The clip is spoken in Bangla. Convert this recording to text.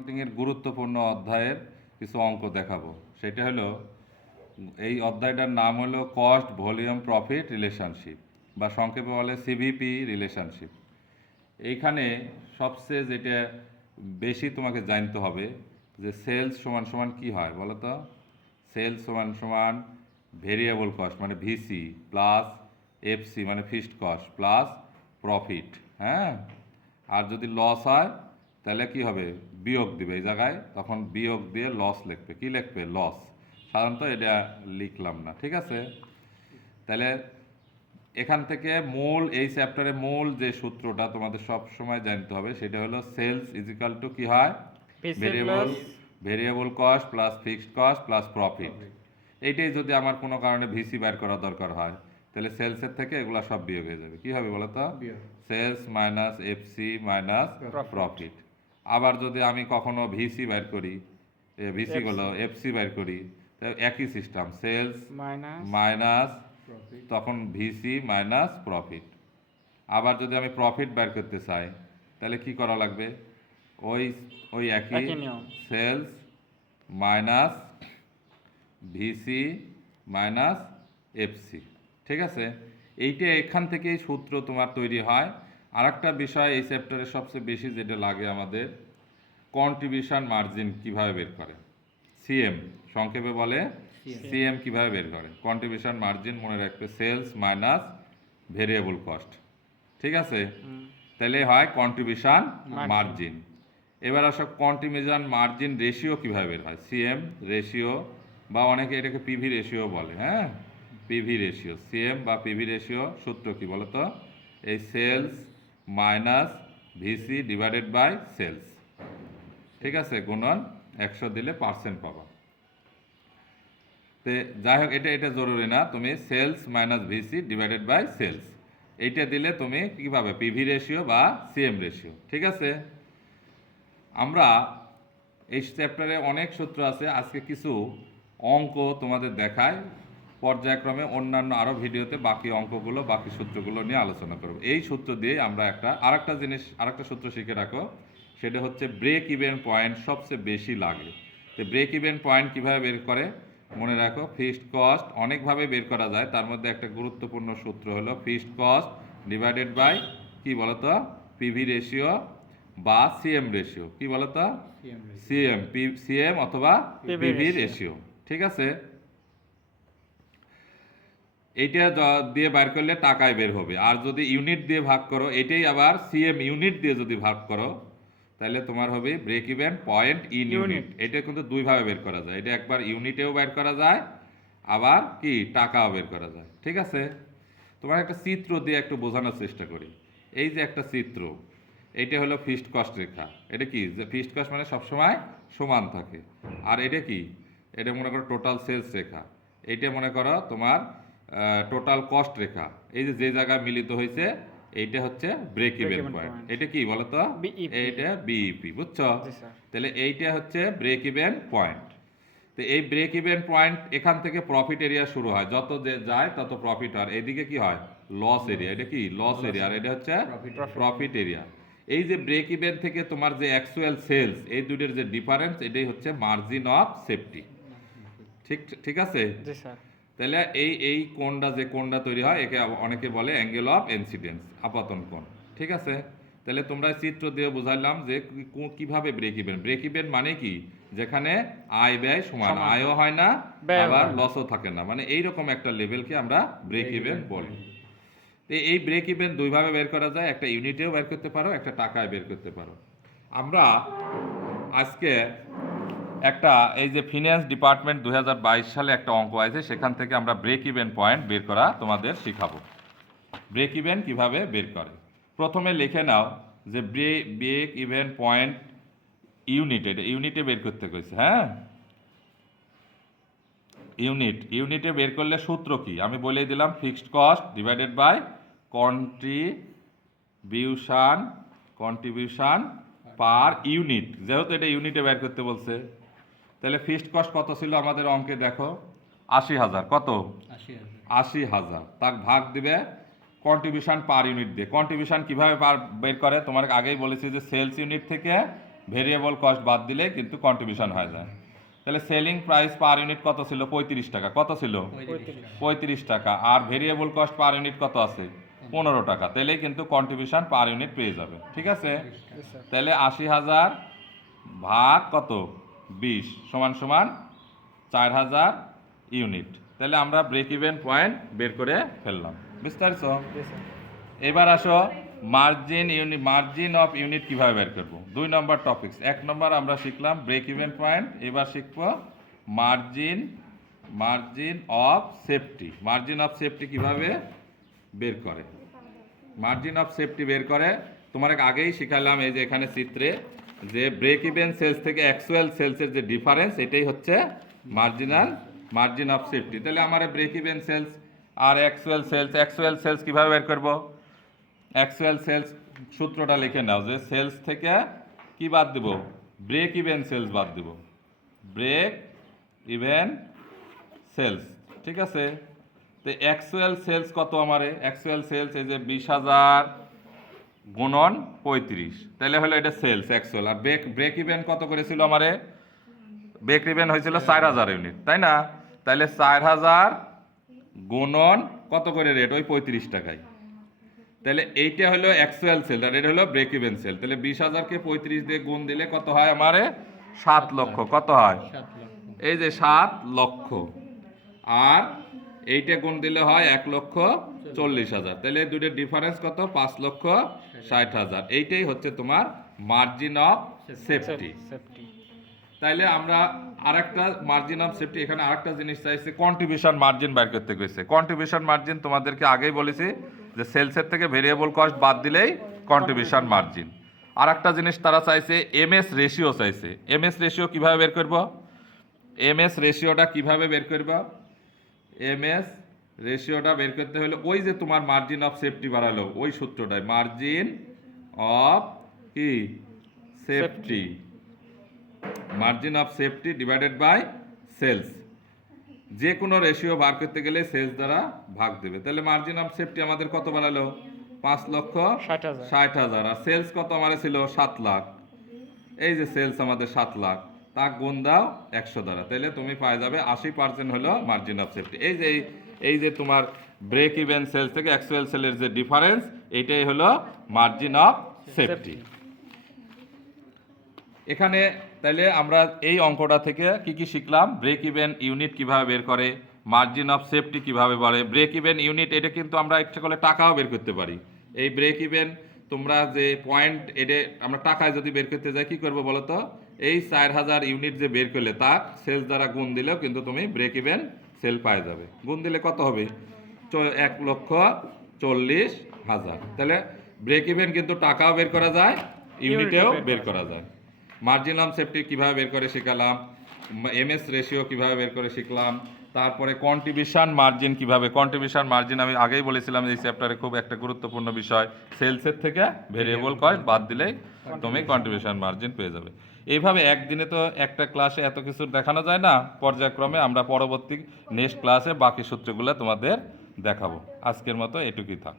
অ্যাকাউন্টিংয়ের গুরুত্বপূর্ণ অধ্যায়ের কিছু অঙ্ক দেখাবো। সেটা হলো, এই অধ্যায়টার নাম হলো কস্ট ভলিউম প্রফিট রিলেশনশিপ, বা সংক্ষেপে বলে সিভিপি রিলেশনশিপ। এইখানে সবচেয়ে যেটা বেশি তোমাকে জানতে হবে যে সেলস সমান সমান কী হয় বলো তো। সেলস সমান সমান ভেরিয়েবল কস্ট মানে ভিসি প্লাস এফসি মানে ফিক্সড কস্ট প্লাস প্রফিট। হ্যাঁ, আর যদি লস হয় তাহলে কি হবে, বিয়োগ দিবে এই জায়গায়, তখন বিয়োগ দিয়ে লস লিখবে। কি লিখবে? লস। সাধারণত এটা লিখলাম না, ঠিক আছে। তাহলে এখান থেকে মূল, এই চ্যাপ্টারে মূল যে সূত্রটা তোমাদের সব সময় জানতে হবে সেটা হলো সেলস ইজ ইকাল টু কি হয়, variable cost plus fixed cost plus profit. এইটাই যদি আমার কোনো কারণে ভিসি বের করা দরকার হয় তাহলে সেলসের থেকে এগুলা সব বিয়োগ হয়ে যাবে। কি হবে বলো তো? Sales minus FC minus profit. আবার যদি আমি কখনো ভিসি বের করি, ভিসি গুলো এফসি বের করি, একই সিস্টেম, সেলস মাইনাস তখন ভিসি মাইনাস প্রফিট। আবার যদি আমি প্রফিট বের করতে চাই তাহলে কি করা লাগবে? ওই ওই একই sales minus VC minus FC, ঠিক আছে। এইটা এখান থেকেই সূত্র তোমার তৈরি হয়। আর একটা বিষয় এই চ্যাপ্টারে সবচেয়ে বেশি যেটা লাগে আমাদের, কন্ট্রিবিউশন মার্জিন কিভাবে বের করে, সিএম সংক্ষেপে বলে সিএম কিভাবে বের করে। কন্ট্রিবিউশন মার্জিন মনে রাখবে, সেলস মাইনাস ভেরিয়েবল কস্ট, ঠিক আছে। তাহলে হয় কন্ট্রিবিউশন মার্জিন। এবার আসো কন্ট্রিবিউশন মার্জিন রেশিও কিভাবে বের হয়, সিএম রেশিও, বা অনেকে এটাকে পিভি রেশিও বলে। হ্যাঁ, পিভি রেশিও, সিএম বা পিভি রেশিও সূত্র কি বলতো? এই sales minus VC divided by sales, ঠিক আছে, গুণন 100 দিলে পার্সেন্ট পাবা। তো যাই হোক, এটা জরুরি না, তুমি sales minus VC divided by sales এইটা দিলে তুমি কি পাবে, পিভি রেশিও বা সিএম রেশিও, ঠিক আছে। আমরা এই চ্যাপ্টারে অনেক সূত্র আছে, আজকে কিছু অঙ্ক তোমাদের দেখায়, পর্যায়ক্রমে অন্যান্য আরও ভিডিওতে বাকি অঙ্কগুলো বাকি সূত্রগুলো নিয়ে আলোচনা করব। এই সূত্র দিয়ে আমরা আরেকটা সূত্র শিখে রাখো, সেটা হচ্ছে ব্রেক ইভেন পয়েন্ট সবচেয়ে বেশি লাগে। তো ব্রেক ইভেন পয়েন্ট কীভাবে বের করে মনে রাখো, ফিক্সড কস্ট অনেকভাবে বের করা যায়, তার মধ্যে একটা গুরুত্বপূর্ণ সূত্র হলো ফিক্সড কস্ট ডিভাইডেড বাই কি বলতো, পিভি রেশিও বা সিএম রেশিও। কি বলতো? সিএম অথবা পিভি রেশিও, ঠিক আছে। এইটা দিয়ে বের করলে টাকায় বের হবে। আর যদি ইউনিট দিয়ে ভাগ করো, এটাই আবার সিএম ইউনিট দিয়ে যদি ভাগ করো তাহলে তোমার হবে break even point in unit. এটা কিন্তু দুইভাবে বের করা যায়, এটা একবার ইউনিটেও বের করা যায়, আবার কি টাকাও বের করা যায়, ঠিক আছে। তোমার একটা চিত্র দিয়ে একটু বোঝানোর চেষ্টা করি। এই যে একটা চিত্র, এইটা হলো ফিক্সড কস্ট রেখা। এটা কি, যে ফিক্সড কস্ট মানে সবসময় সমান থাকে। আর এটা কি, এটা মনে করো টোটাল সেলস রেখা। এইটা মনে করো তোমার টোটাল কস্ট রেখা। এই যে জায়গায় মিলিত হয়েছে এইটা হচ্ছে ব্রেক ইভেন পয়েন্ট। এটা কি বলতো? এইটা বিইপি, বুঝছো? তাহলে এইটা হচ্ছে ব্রেক ইভেন পয়েন্ট। তো এই ব্রেক ইভেন পয়েন্ট এখান থেকে প্রফিট এরিয়া শুরু হয়, যত যে যায় তত প্রফিট হয়। এইদিকে কি হয়, লস এরিয়া। এটা কি লস এরিয়া, আর এটা হচ্ছে প্রফিট এরিয়া। এই যে ব্রেক ইভেন থেকে তোমার যে অ্যাকচুয়াল সেলস, এই দুটোর যে ডিফারেন্স, এটাই হচ্ছে মার্জিন অফ সেফটি, ঠিক আছে। তাহলে এই কোণটা তৈরি হয়, একে অনেকে বলে অ্যাঙ্গেল অফ ইনসিডেন্স, আপতন কোণ, ঠিক আছে। তাহলে তোমরা চিত্র দিয়ে বুঝাইলাম যে কিভাবে ব্রেক ইভেন মানে কি, যেখানে আয় ব্যয় সমান, আয়ও হয় না আবার লসও থাকে না, মানে এইরকম একটা লেভেলকে আমরা ব্রেক ইভেন বলি। এই ব্রেক ইভেন দুইভাবে বের করা যায়, একটা ইউনিটেও বের করতে পারো, একটা টাকায় বের করতে পারো। আমরা আজকে একটা, এই যে ফিন্যান্স ডিপার্টমেন্ট 2022 সালে একটা অঙ্ক আছে, সেখান থেকে আমরা ব্রেক ইভেন পয়েন্ট বের করা তোমাদের শিখাবো। ব্রেক ইভেন কিভাবে বের করে, প্রথমে লিখে নাও যে ব্রেক ইভেন পয়েন্ট ইউনিটে বের করতে কইছে। হ্যাঁ, ইউনিটে বের করলে সূত্র কি আমি বলে দিলাম, fixed cost divided by contribution per unit. যেহেতু এটা ইউনিটে বের করতে বলছে, তাহলে ফিক্সড কস্ট কত ছিল আমাদের অঙ্কে দেখো, 80,000। কত? 80,000। তাক ভাগ দিবে কন্ট্রিবিউশন পার ইউনিট দিয়ে। কন্ট্রিবিউশন কিভাবে বের করে তোমার আগেই বলেছি যে সেলস ইউনিট থেকে ভেরিয়েবল কস্ট বাদ দিলে কিন্তু কন্ট্রিবিউশন হয়ে যায়। তাহলে সেলিং প্রাইস পার ইউনিট কত ছিল? 35 টাকা। কত ছিল? 35 টাকা। আর ভেরিয়েবল কস্ট পার ইউনিট কত আছে? 15 টাকা। তাহলেই কিন্তু কন্ট্রিবিউশন পার ইউনিট পেয়ে যাবে। ঠিক আছে? তাহলে 80,000 ভাগ কত? 20 সমান সমান 4000 ইউনিট। তাহলে আমরা ব্রেক ইভেন পয়েন্ট বের করে ফেললাম। বুঝতে পারছো? এবার আসো মার্জিন অফ ইউনিট কিভাবে বের করব। 2 নম্বর টপিকস। 1 নম্বর আমরা শিখলাম ব্রেক ইভেন পয়েন্ট। এবার শিখবো margin of safety. Margin of safety কিভাবে বের করে? মার্জিন অফ সেফটি বের করে তোমার আগেই শিখালাম, এই যে এখানে চিত্রে, যে ব্রেক ইভেন সেলস থেকে অ্যাকচুয়াল সেলসের যে ডিফারেন্স, এটাই হচ্ছে মার্জিন অফ সেফটি। তাহলে আমার ব্রেক ইভেন সেলস আর অ্যাকচুয়াল সেলস কিভাবে বের করব? অ্যাকচুয়াল সেলস সূত্রটা লিখে নাও, যে সেলস থেকে কি বাদ দেব? ব্রেক ইভেন সেলস বাদ দেব। Break even sales. ঠিক আছে? তো অ্যাকচুয়াল সেলস কত আমারে? অ্যাকচুয়াল সেলস এই যে 20,000 গুণন 35, তাহলে হলো এটা সেলস অ্যাকচুয়াল। আর ব্রেক ইভেন কত করেছিল আমারে? ব্রেক ইভেন হয়েছিল 4,000 ইউনিট, তাই না? তাহলে 4,000 গুণন কত করে রেট? ওই 35 টাকায়। তাহলে এইটা হলো অ্যাকচুয়াল সেল আর এটা হলো ব্রেক ইভেন সেল। তাহলে 20,000-কে 35 দিয়ে গুণ দিলে কত হয় আমারে? 7 লক্ষ। কত হয়? এই যে 7 লক্ষ। আর এইটা গুণ দিলে হয় 1,40,000। তাহলে এই দুটোর ডিফারেন্স কত? 5,60,000। এইটাই হচ্ছে তোমার মার্জিন অফ সেফটি। তাইলে আমরা আরেকটা মার্জিন অফ সেফটি, এখানে আরেকটা জিনিস চাইছে, কন্ট্রিবিউশন মার্জিন বের করতে গেছে। কন্ট্রিবিউশন মার্জিন তোমাদেরকে আগেই বলেছি যে সেলসের থেকে ভেরিয়েবল কস্ট বাদ দিলেই কন্ট্রিবিউশন মার্জিন। আরেকটা জিনিস তারা চাইছে এমএস রেশিও চাইছে। এমএস রেশিও কিভাবে বের করব? এমএস রেশিওটা কিভাবে বের করব? এমএস রেশিওটা বের করতে হলে ওই যে তোমার মার্জিন অফ সেফটি বাড়ালো ওই সূত্রটাই, মার্জিন অফ কি safety, margin of safety divided by sales. যে কোনো রেশিও বার করতে গেলে সেলস দ্বারা ভাগ দেবে। তাহলে মার্জিন অফ সেফটি আমাদের কত বাড়ালো? 5,60,000। আর সেলস কত আমার ছিল? 7 লাখ। এই যে সেলস আমাদের 7 লাখ, তা গুণ দাও 100 দ্বারা, তাহলে তুমি পাই যাবে 80% হলো মার্জিন অফ সেফটি। এই যে তোমার ব্রেক ইভেন সেলস থেকে অ্যাকচুয়াল সেলের যে ডিফারেন্স, এইটাই হলো মার্জিন অফ সেফটি। এখানে তাহলে আমরা এই অঙ্কটা থেকে কি কি শিখলাম? ব্রেক ইভেন ইউনিট কিভাবে বের করে, মার্জিন অফ সেফটি কিভাবে বাড়ে। ব্রেক ইভেন ইউনিট এটা কিন্তু আমরা ইচ্ছা করলে টাকাও বের করতে পারি। এই ব্রেক ইভেন তোমরা যে পয়েন্ট, এটা আমরা টাকায় যদি বের করতে যাই কি করবো বলো তো? এই 4,000 ইউনিট যে বের করলে তা সেলস দ্বারা গুণ দিলেও কিন্তু তুমি ব্রেক ইভেন সেল পাই যাবে। গুণ দিলে কত হবে? 1,40,000। তাহলে ব্রেক ইভেন কিন্তু টাকাও বের করা যায়, ইউনিটেও বের করা যায়। মার্জিন অফ সেফটি কিভাবে বের করে শিখালাম, এমএস রেশিও কিভাবে বের করে শিখলাম, তারপরে কন্ট্রিবিউশন মার্জিন কিভাবে। কন্ট্রিবিউশন মার্জিন আমি আগেই বলেছিলাম এই চ্যাপ্টারে খুব একটা গুরুত্বপূর্ণ বিষয়। সেলসের থেকে ভেরিয়েবল কস্ট বাদ দিলেই তুমি কন্ট্রিবিউশন মার্জিন পেয়ে যাবে। এইভাবে একদিনে তো একটা ক্লাসে এত কিছু দেখানো যায় না, পর্যায়ক্রমে আমরা পরবর্তী নেক্সট ক্লাসে বাকি সূত্রগুলো তোমাদের দেখাবো। আজকের মতো এটুকুই থাক।